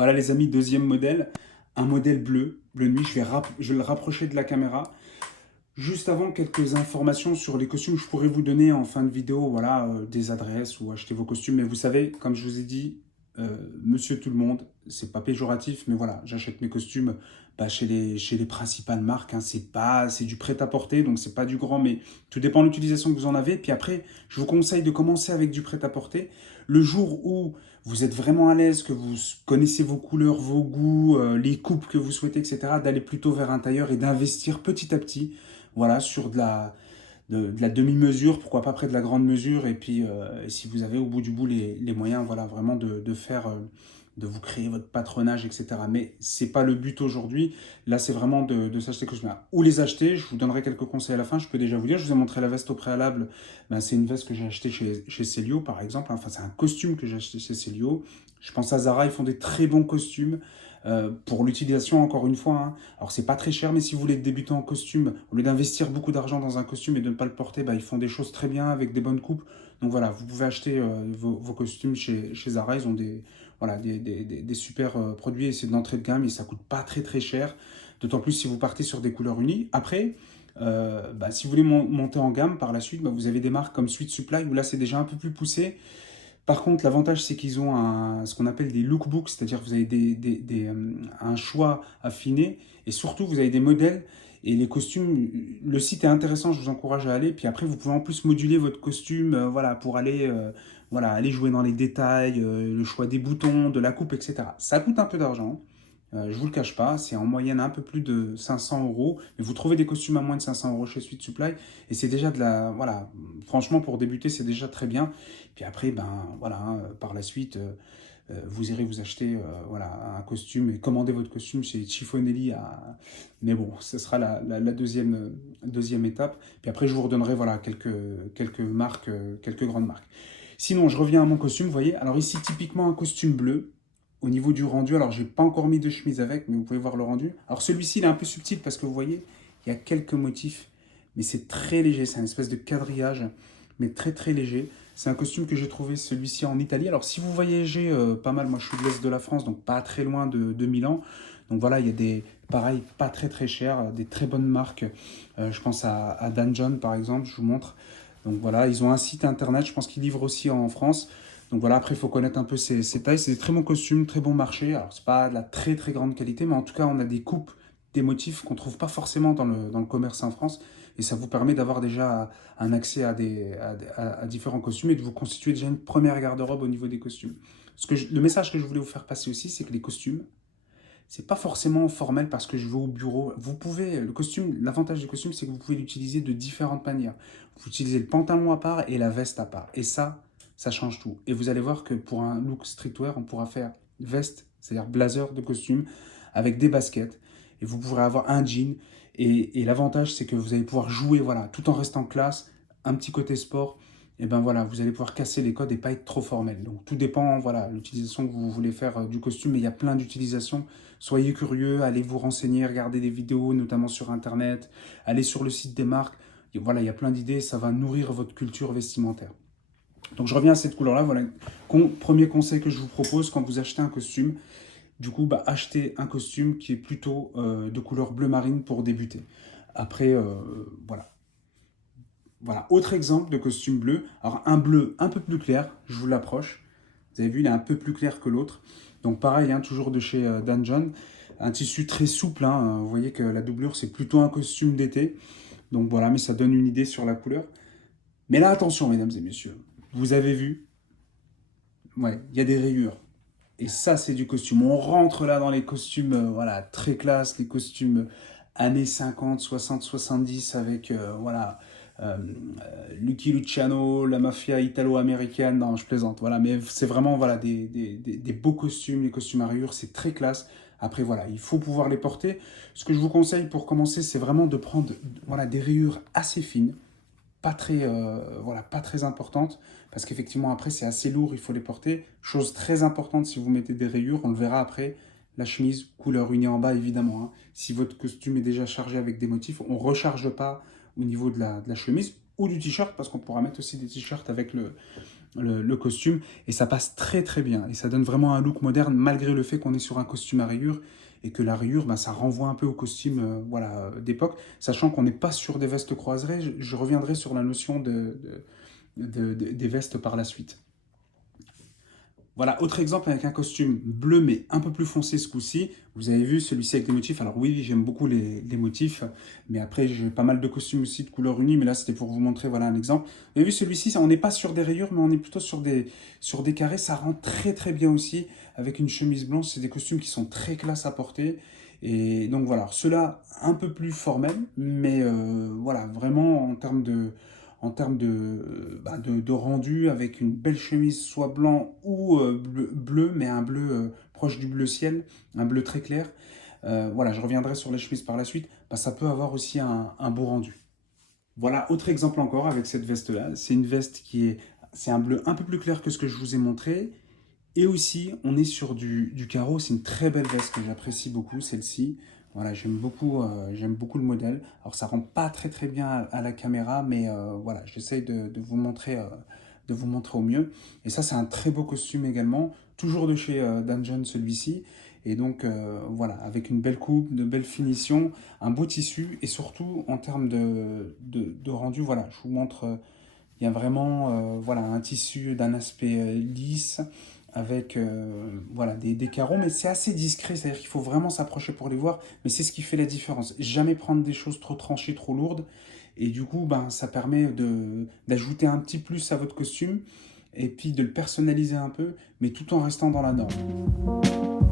Voilà les amis, deuxième modèle, un modèle bleu, bleu nuit. Je vais le rapprocher de la caméra. Juste avant, quelques informations sur les costumes. Je pourrais vous donner en fin de vidéo, voilà, des adresses ou acheter vos costumes. Mais vous savez, comme je vous ai dit, monsieur tout le monde, c'est pas péjoratif, mais voilà, j'achète mes costumes chez les principales marques. Hein. C'est du prêt-à-porter, donc c'est pas du grand, mais tout dépend de l'utilisation que vous en avez. Puis après, je vous conseille de commencer avec du prêt-à-porter. Le jour où vous êtes vraiment à l'aise, que vous connaissez vos couleurs, vos goûts, les coupes que vous souhaitez, etc., d'aller plutôt vers un tailleur et d'investir petit à petit, voilà, sur de la demi-mesure, pourquoi pas près de la grande mesure, et puis si vous avez au bout du bout les moyens, voilà, vraiment de faire, de vous créer votre patronage, etc. Mais c'est pas le but aujourd'hui. Là, c'est vraiment de s'acheter que je mets. Où les acheter, je vous donnerai quelques conseils à la fin. Je peux déjà vous dire, je vous ai montré la veste au préalable. Ben, c'est une veste que j'ai achetée chez Celio, par exemple. Enfin, c'est un costume que j'ai acheté chez Celio. Je pense à Zara, ils font des très bons costumes. Pour l'utilisation, encore une fois, hein. Alors c'est pas très cher, mais si vous voulez débuter en costume, au lieu d'investir beaucoup d'argent dans un costume et de ne pas le porter, bah, ils font des choses très bien avec des bonnes coupes. Donc voilà, vous pouvez acheter vos costumes chez Zara, ils ont voilà, des super produits et c'est de l'entrée de gamme et ça coûte pas très très cher. D'autant plus si vous partez sur des couleurs unies. Après, si vous voulez monter en gamme par la suite, bah, vous avez des marques comme Sweet Supply où là c'est déjà un peu plus poussé. Par contre, l'avantage, c'est qu'ils ont ce qu'on appelle des lookbooks, c'est-à-dire que vous avez un choix affiné, et surtout, vous avez des modèles, et les costumes, le site est intéressant, je vous encourage à aller, puis après, vous pouvez en plus moduler votre costume, voilà, pour aller, voilà, aller jouer dans les détails, le choix des boutons, de la coupe, etc. Ça coûte un peu d'argent, je vous le cache pas, c'est en moyenne un peu plus de 500 euros, mais vous trouvez des costumes à moins de 500 euros chez Sweet Supply, et c'est déjà voilà, franchement pour débuter c'est déjà très bien. Puis après, ben voilà, hein, par la suite, vous irez vous acheter voilà, un costume et commander votre costume chez Chiffonelli. Mais bon, ce sera la deuxième étape. Puis après, je vous redonnerai voilà, quelques marques, quelques grandes marques. Sinon, je reviens à mon costume, vous voyez. Alors ici, typiquement un costume bleu. Au niveau du rendu, alors j'ai pas encore mis de chemise avec, mais vous pouvez voir le rendu. Alors celui-ci, il est un peu subtil parce que vous voyez, il y a quelques motifs, mais c'est très léger. C'est une espèce de quadrillage, mais très très léger. C'est un costume que j'ai trouvé celui-ci en Italie. Alors si vous voyagez pas mal, moi je suis de l'Est de la France, donc pas très loin de Milan. Donc voilà, il y a pareil, pas très très cher, des très bonnes marques. Je pense à Dan John par exemple, je vous montre. Donc voilà, ils ont un site internet, je pense qu'ils livrent aussi en France. Donc voilà, après il faut connaître un peu ces tailles. C'est des très bons costumes, très bon marché. Alors c'est pas de la très très grande qualité, mais en tout cas on a des coupes, des motifs qu'on trouve pas forcément dans le commerce en France. Et ça vous permet d'avoir déjà un accès à différents costumes et de vous constituer déjà une première garde-robe au niveau des costumes. Le message que je voulais vous faire passer aussi, c'est que les costumes, c'est pas forcément formel parce que je vais au bureau. Vous pouvez, le costume, l'avantage du costume, c'est que vous pouvez l'utiliser de différentes manières. Vous utilisez le pantalon à part et la veste à part. Et ça change tout. Et vous allez voir que pour un look streetwear, on pourra faire veste, c'est-à-dire blazer de costume, avec des baskets. Et vous pourrez avoir un jean. Et l'avantage, c'est que vous allez pouvoir jouer, voilà, tout en restant classe, un petit côté sport. Et ben voilà, vous allez pouvoir casser les codes et pas être trop formel. Donc tout dépend, voilà, l'utilisation que vous voulez faire du costume. Mais il y a plein d'utilisations. Soyez curieux, allez vous renseigner, regardez des vidéos, notamment sur Internet, allez sur le site des marques. Et voilà, il y a plein d'idées, ça va nourrir votre culture vestimentaire. Donc je reviens à cette couleur-là. Voilà, premier conseil que je vous propose quand vous achetez un costume. Du coup, achetez un costume qui est plutôt de couleur bleu marine pour débuter. Après, voilà. Voilà, autre exemple de costume bleu. Alors un bleu un peu plus clair, je vous l'approche. Vous avez vu, il est un peu plus clair que l'autre. Donc pareil, hein, toujours de chez Dan John. Un tissu très souple, hein. Vous voyez que la doublure, c'est plutôt un costume d'été. Donc voilà, mais ça donne une idée sur la couleur. Mais là, attention, mesdames et messieurs. Vous avez vu, ouais, il y a des rayures. Et ça, c'est du costume. On rentre là dans les costumes voilà, très classe, les costumes années 50, 60, 70 avec voilà, Lucky Luciano, la mafia italo-américaine. Non, je plaisante. Voilà, mais c'est vraiment voilà, des beaux costumes, les costumes à rayures, c'est très classe. Après, voilà, il faut pouvoir les porter. Ce que je vous conseille pour commencer, c'est vraiment de prendre voilà, des rayures assez fines, voilà, pas très importante, parce qu'effectivement après c'est assez lourd, il faut les porter. Chose très importante, si vous mettez des rayures, on le verra après, la chemise couleur unie en bas évidemment. Hein. Si votre costume est déjà chargé avec des motifs, on ne recharge pas au niveau de la chemise, ou du t-shirt, parce qu'on pourra mettre aussi des t-shirts avec le costume, et ça passe très très bien, et ça donne vraiment un look moderne, malgré le fait qu'on est sur un costume à rayures, et que la rayure, bah, ça renvoie un peu au costume voilà, d'époque, sachant qu'on n'est pas sur des vestes croiserées. Je reviendrai sur la notion des vestes par la suite. Voilà, autre exemple avec un costume bleu mais un peu plus foncé ce coup-ci. Vous avez vu celui-ci avec des motifs. Alors oui, j'aime beaucoup les motifs, mais après j'ai pas mal de costumes aussi de couleur unie, mais là c'était pour vous montrer voilà, un exemple. Vous avez vu celui-ci, on n'est pas sur des rayures, mais on est plutôt sur des carrés. Ça rend très très bien aussi avec une chemise blanche. C'est des costumes qui sont très classe à porter. Et donc voilà, ceux-là un peu plus formels, mais voilà, vraiment en termes de rendu, avec une belle chemise, soit blanc ou bleu, mais un bleu proche du bleu ciel, un bleu très clair. Voilà, je reviendrai sur les chemises par la suite, bah, ça peut avoir aussi un beau rendu. Voilà, autre exemple encore avec cette veste-là. C'est une veste c'est un bleu un peu plus clair que ce que je vous ai montré. Et aussi, on est sur du carreau. C'est une très belle veste que j'apprécie beaucoup, celle-ci. Voilà, j'aime beaucoup le modèle. Alors, ça rend pas très très bien à la caméra, mais voilà, j'essaye de vous montrer au mieux. Et ça, c'est un très beau costume également, toujours de chez Dungeon celui-ci. Et donc, voilà, avec une belle coupe, de belles finitions, un beau tissu, et surtout en termes de rendu, voilà, je vous montre. Il y a vraiment voilà, un tissu d'un aspect lisse avec voilà, des carreaux, mais c'est assez discret, c'est-à-dire qu'il faut vraiment s'approcher pour les voir, mais c'est ce qui fait la différence. Jamais prendre des choses trop tranchées, trop lourdes, et du coup, ben, ça permet d'ajouter un petit plus à votre costume, et puis de le personnaliser un peu, mais tout en restant dans la norme.